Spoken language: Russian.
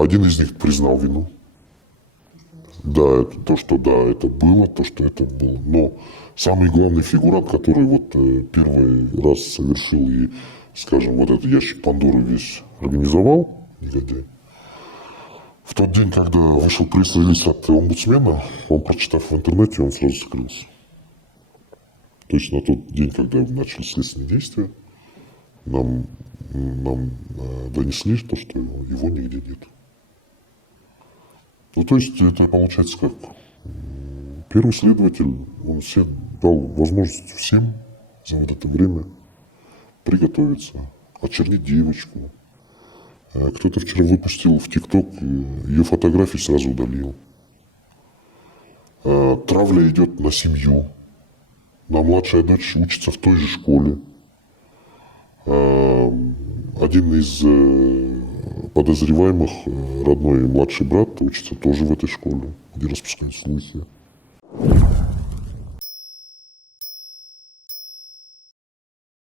Один из них признал вину. Да, это было, то, что это было. Но самый главный фигурант, который вот первый раз совершил и, скажем, вот этот ящик Пандоры весь организовал, негодяй, в тот день, когда вышел пресс-релиз от омбудсмена, он, прочитав в интернете, он сразу скрылся. То есть на тот день, когда начали следственные действия, нам донесли то, что его нигде нет. Ну, то есть это получается как? Первый следователь, он все дал возможность всем за вот это время приготовиться, очернить девочку. Кто-то вчера выпустил в ТикТок, ее фотографии сразу удалил. Травля идет на семью. Но младшая дочь учится в той же школе. Один из подозреваемых, родной младший брат, учится тоже в этой школе, где распускают слухи.